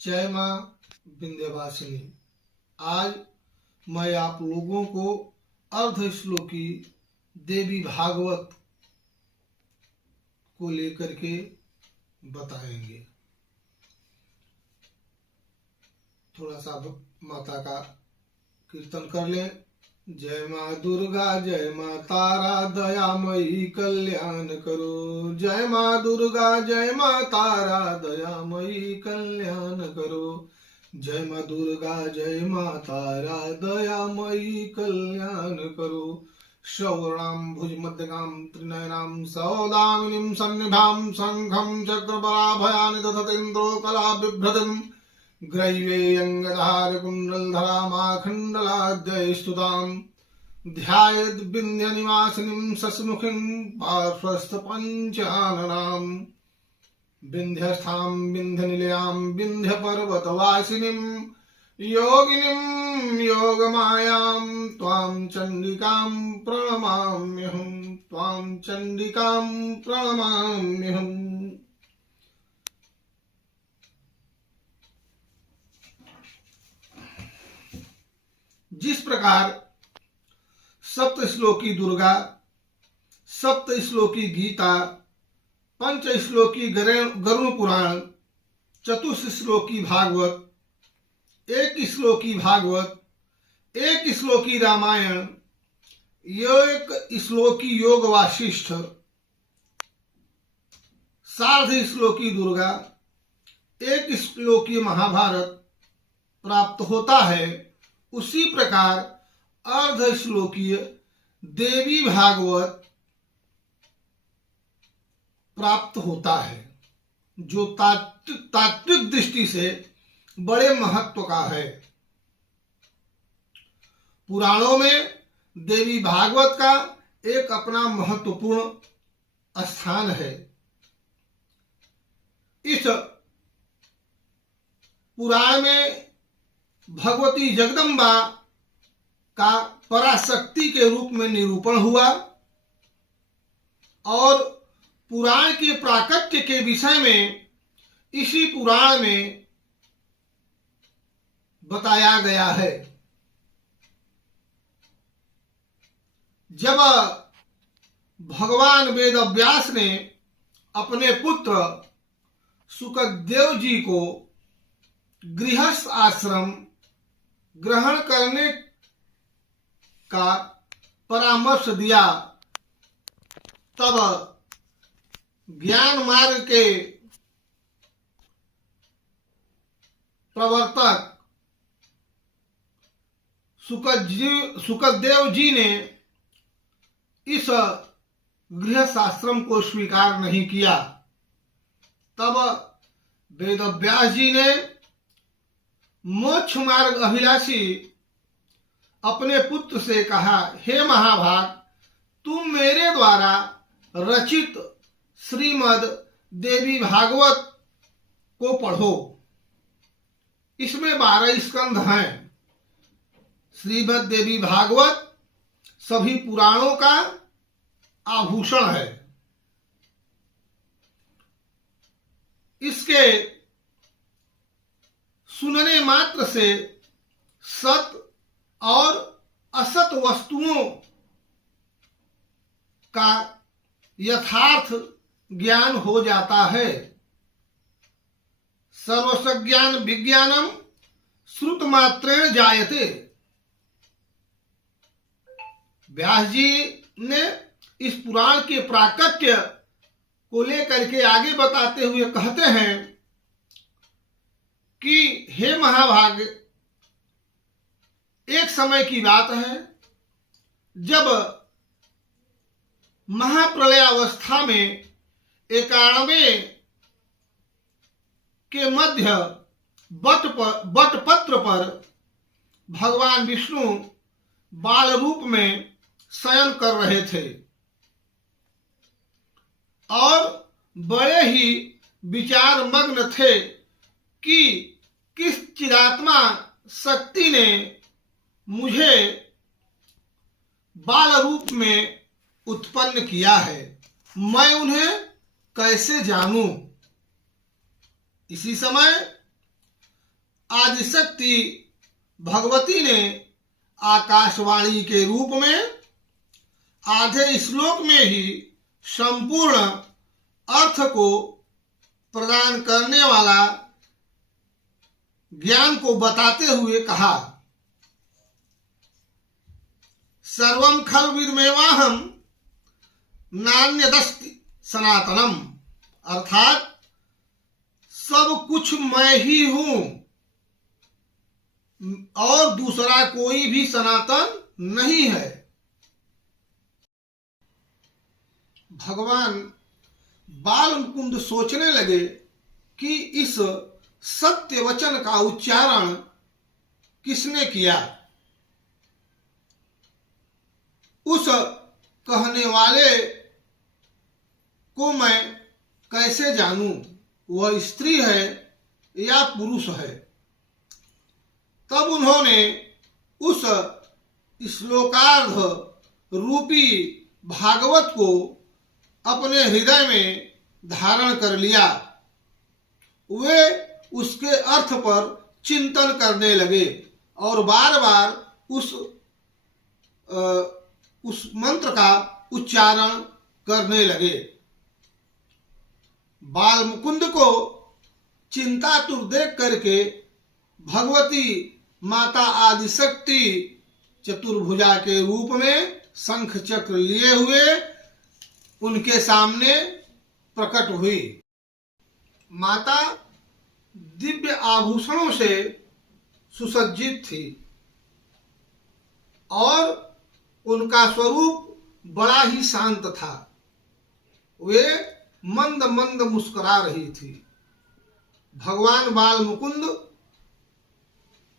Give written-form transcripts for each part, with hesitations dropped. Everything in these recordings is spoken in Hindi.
जय माँ विंध्यवासिनी। आज मैं आप लोगों को अर्ध श्लोकी देवी भागवत को लेकर के बताएंगे। थोड़ा सा माता का कीर्तन कर लें। जय माँ दुर्गा जय माँ तारा दयामयी कल्याण करो। जय माँ दुर्गा जय माँ तारा दयामयी कल्याण करो। जय माँ दुर्गा जय माँ तारा दयामयी कल्याण करो। शौर्णां भुजमध्यगां त्रिनयनां सौदामिनीं सन्निभां शंखं चक्रपराभयानि दधतेन्द्रो कला बिभ्रतिम् ग्रैवेयङ्गधार कुण्डलधरामाखण्डलाद्यै स्तुताम् ध्यायेद् विन्ध्यनिवासिनीं शशिमुखीं पार्श्वस्थपञ्चाननाम् विन्ध्यस्थां विन्ध्यनिलयां विन्ध्यपर्वतवासिनीं योगिनीं योगमायां त्वां चण्डिकां प्रणमाम्यहम् त्वां चण्डिकां प्रणमाम्यहम्। जिस प्रकार सप्त श्लोकी दुर्गा, सप्त श्लोकी गीता, पंच श्लोकी गरुड़ पुराण, चतुर्थ श्लोकी भागवत, एक श्लोकी भागवत, एक श्लोकी रामायण, एक श्लोकी योग वासिष्ठ, सार्ध श्लोकी दुर्गा, एक श्लोकी महाभारत प्राप्त होता है, उसी प्रकार अर्ध श्लोकीय देवी भागवत प्राप्त होता है, जो तात्विक दृष्टि से बड़े महत्व का है। पुराणों में देवी भागवत का एक अपना महत्वपूर्ण स्थान है। इस पुराण में भगवती जगदम्बा का पराशक्ति के रूप में निरूपण हुआ और पुराण के प्राकट्य के विषय में इसी पुराण में बताया गया है। जब भगवान वेदव्यास ने अपने पुत्र सुखदेव जी को गृहस्थ आश्रम ग्रहण करने का परामर्श दिया, तब ज्ञान मार्ग के प्रवर्तक सुखदेव जी ने इस गृहस्थ आश्रम को स्वीकार नहीं किया। तब वेदव्यास जी ने मोक्ष मार्ग अभिलाषी अपने पुत्र से कहा, हे महाभाग, तुम मेरे द्वारा रचित श्रीमद् देवी भागवत को पढ़ो। इसमें 12 स्कंध हैं। श्रीमद् देवी भागवत सभी पुराणों का आभूषण है। इसके सुनने मात्र से सत और असत वस्तुओं का यथार्थ ज्ञान हो जाता है। सर्वसज्ञान विज्ञानम श्रुत मात्रेण जायते। व्यास जी ने इस पुराण के प्राकट्य को लेकर के आगे बताते हुए कहते हैं कि हे महाभाग, एक समय की बात है जब महाप्रलय अवस्था में 91 के मध्य बटपत्र पर भगवान विष्णु बाल रूप में शयन कर रहे थे और बड़े ही विचार मग्न थे कि किस चिदात्मा शक्ति ने मुझे बाल रूप में उत्पन्न किया है, मैं उन्हें कैसे जानूं। इसी समय आदिशक्ति भगवती ने आकाशवाणी के रूप में आधे श्लोक में ही संपूर्ण अर्थ को प्रदान करने वाला ज्ञान को बताते हुए कहा, सर्वं खल विदमेवाहम नान्यदस्ति सनातनम, अर्थात सब कुछ मैं ही हूं और दूसरा कोई भी सनातन नहीं है। भगवान बाल मुकुंद सोचने लगे कि इस सत्य वचन का उच्चारण किसने किया। उस कहने वाले को मैं कैसे जानूं, वह स्त्री है या पुरुष है। तब उन्होंने उस श्लोकार्ध रूपी भागवत को अपने हृदय में धारण कर लिया। वे उसके अर्थ पर चिंतन करने लगे और बार बार उस मंत्र का उच्चारण करने लगे। बाल मुकुंद को चिंतातुर देख करके भगवती माता आदिशक्ति चतुर्भुजा के रूप में शंख चक्र लिए हुए उनके सामने प्रकट हुई। माता दिव्य आभूषणों से सुसज्जित थी और उनका स्वरूप बड़ा ही शांत था। वे मंद मंद मुस्कुरा रही थी। भगवान बाल मुकुंद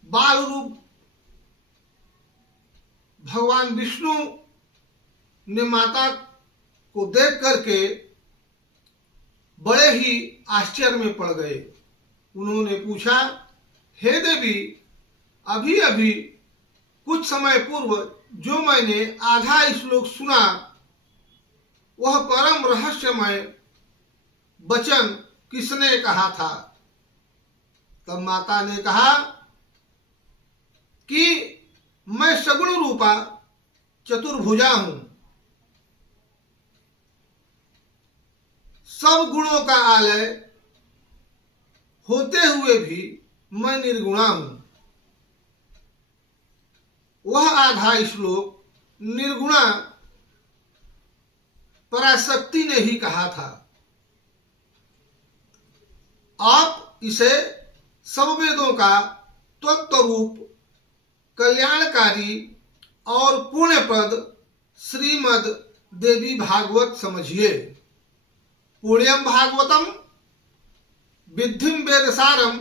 बाल रूप भगवान विष्णु ने माता को देख करके बड़े ही आश्चर्य में पड़ गए। उन्होंने पूछा, हे देवी, अभी अभी कुछ समय पूर्व जो मैंने आधा श्लोक सुना वह परम रहस्यमय वचन किसने कहा था? तब माता ने कहा कि मैं सगुण रूपा चतुर्भुजा हूं, सब गुणों का आलय होते हुए भी मैं निर्गुणा हूं। वह आधा श्लोक निर्गुणा पराशक्ति ने ही कहा था। आप इसे सब वेदों का तत्व रूप कल्याणकारी और पुण्यप्रद श्रीमद देवी भागवत समझिए। पुण्यम भागवतम विद्धिम वेदसारम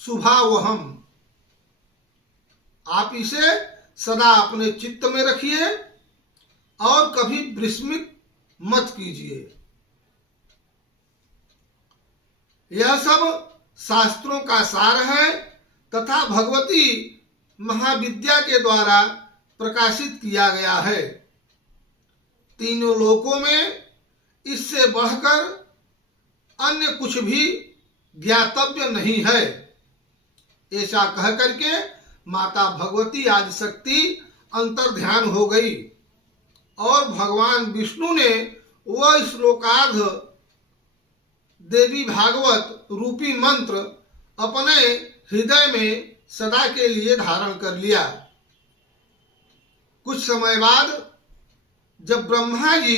शुभावहम। आप इसे सदा अपने चित्त में रखिए और कभी विस्मित मत कीजिए। यह सब शास्त्रों का सार है तथा भगवती महाविद्या के द्वारा प्रकाशित किया गया है। तीनों लोकों में इससे बढ़कर अन्य कुछ भी ज्ञातव्य नहीं है। ऐसा कह करके माता भगवती आदिशक्ति अंतर ध्यान हो गई और भगवान विष्णु ने वह श्लोकार्ध देवी भागवत रूपी मंत्र अपने हृदय में सदा के लिए धारण कर लिया। कुछ समय बाद जब ब्रह्मा जी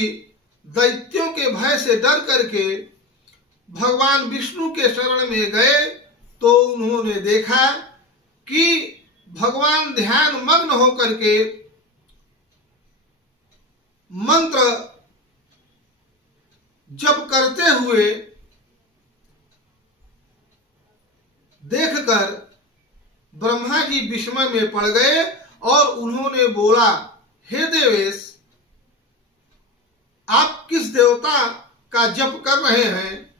दैत्यों के भय से डर करके भगवान विष्णु के शरण में गए तो उन्होंने देखा कि भगवान ध्यान मग्न होकर के मंत्र जप करते हुए देखकर ब्रह्मा जी विस्मय में पड़ गए और उन्होंने बोला, हे देवेश, आप किस देवता का जप कर रहे हैं?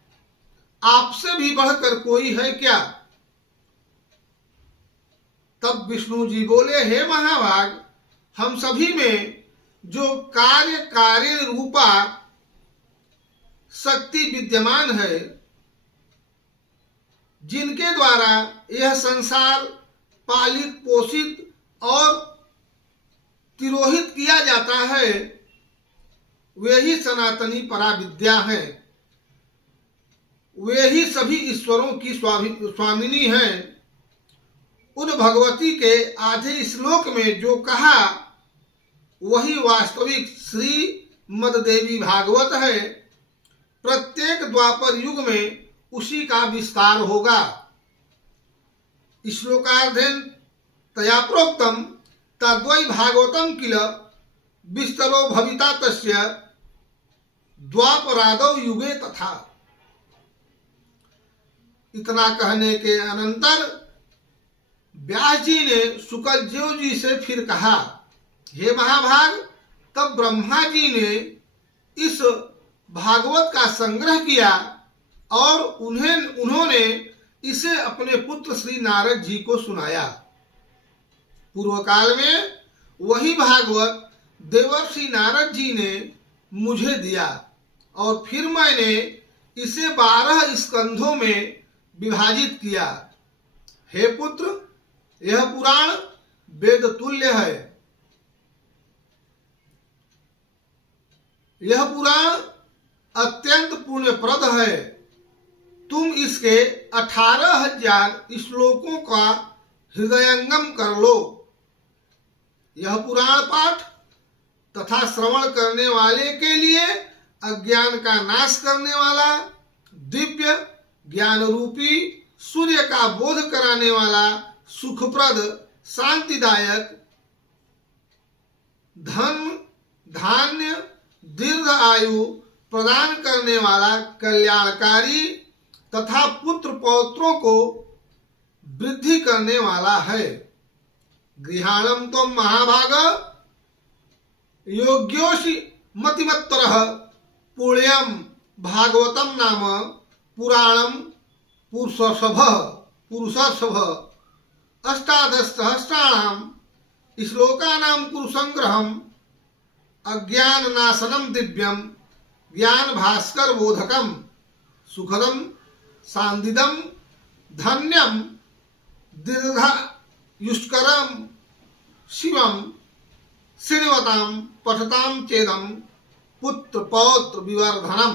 आपसे भी बढ़कर कोई है क्या? तब विष्णु जी बोले, हे महाभाग, हम सभी में जो कार्य रूपा शक्ति विद्यमान है, जिनके द्वारा यह संसार पालित पोषित और तिरोहित किया जाता है, वे ही सनातनी पराविद्या हैं। वे ही सभी ईश्वरों की स्वामिनी हैं। उन भगवती के आधे श्लोक में जो कहा वही वास्तविक श्रीमद् देवी भागवत है। प्रत्येक द्वापर युग में उसी का विस्तार होगा। श्लोकार्धेन तया प्रोक्तम तद्वै भागवतम किल विस्तरो भविता तस्य द्वापरादौ युगे तथा। इतना कहने के अनंतर व्यास जी ने शुकदेव जी से फिर कहा, हे महाभाग, तब ब्रह्मा जी ने इस भागवत का संग्रह किया और उन्होंने इसे अपने पुत्र श्री नारद जी को सुनाया। पूर्व काल में वही भागवत देवर्षि नारद जी ने मुझे दिया और फिर मैंने इसे 12 स्कंधों में विभाजित किया। हे पुत्र, यह पुराण वेद तुल्य है। यह पुराण अत्यंत पुण्यप्रद है। तुम इसके 18,000 श्लोकों का हृदयंगम कर लो। यह पुराण पाठ तथा श्रवण करने वाले के लिए अज्ञान का नाश करने वाला, दिव्य ज्ञान रूपी सूर्य का बोध कराने वाला, सुखप्रद, शांतिदायक, धन धान्य दीर्घ आयु प्रदान करने वाला, कल्याणकारी तथा पुत्र पौत्रों को वृद्धि करने वाला है। गृहाणम त्वं महाभाग योग्योषि मतिमत्तरः पुण्यम भागवतम नाम पुराणम पुरुषर्षभ 18 सहस्राणाम श्लोकानां कुरुसंग्रहम अज्ञान नाशनम दिव्यम ज्ञान भास्कर बोधकम सुखदम सांदिदम धन्यम दीर्घायुष्करम शिवम श्रीवताम पठताम चेदम पुत्र पौत्र विवर्धनम।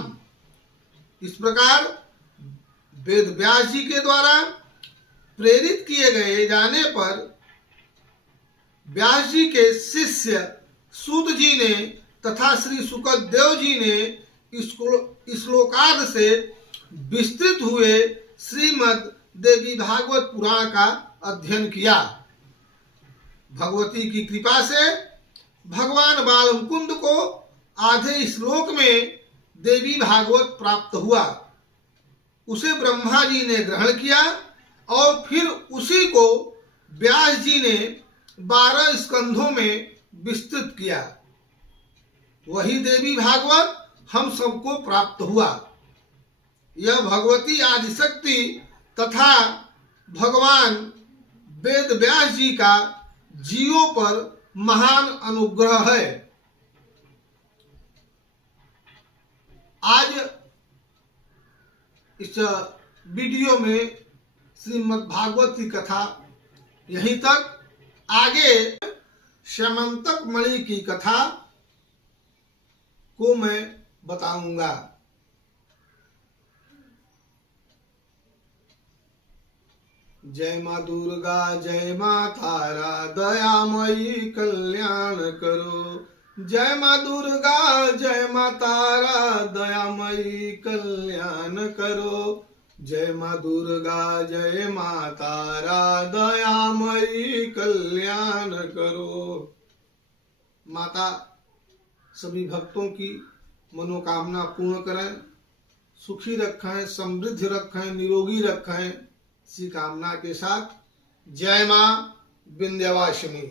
इस प्रकार वेद व्यास जी के द्वारा प्रेरित किए गए जाने पर व्यास जी के शिष्य सूत जी ने तथा श्री शुकदेव जी ने श्लोकार्ध से विस्तृत हुए श्रीमद् देवी भागवत पुराण का अध्ययन किया। भगवती की कृपा से भगवान बाल मुकुंद को आधे श्लोक में देवी भागवत प्राप्त हुआ। उसे ब्रह्मा जी ने ग्रहण किया और फिर उसी को व्यास जी ने 12 स्कंधों में विस्तृत किया। वही देवी भागवत हम सबको प्राप्त हुआ। यह भगवती आदिशक्ति तथा भगवान वेद व्यास जी का जीवों पर महान अनुग्रह है। आज इस वीडियो में श्रीमद् भागवत की कथा यहीं तक। आगे श्यामंतक मणि की कथा को मैं बताऊंगा। जय माँ दुर्गा जय माँ तारा दयामयी कल्याण करो। जय माँ दुर्गा जय माँ तारा दयामयी कल्याण करो। जय माँ दुर्गा जय माँ तारा दयामयी कल्याण करो। माता सभी भक्तों की मनोकामना पूर्ण करें, सुखी रखें, समृद्ध रखें, निरोगी रखें, इसी कामना के साथ जय माँ विंध्यवासिनी।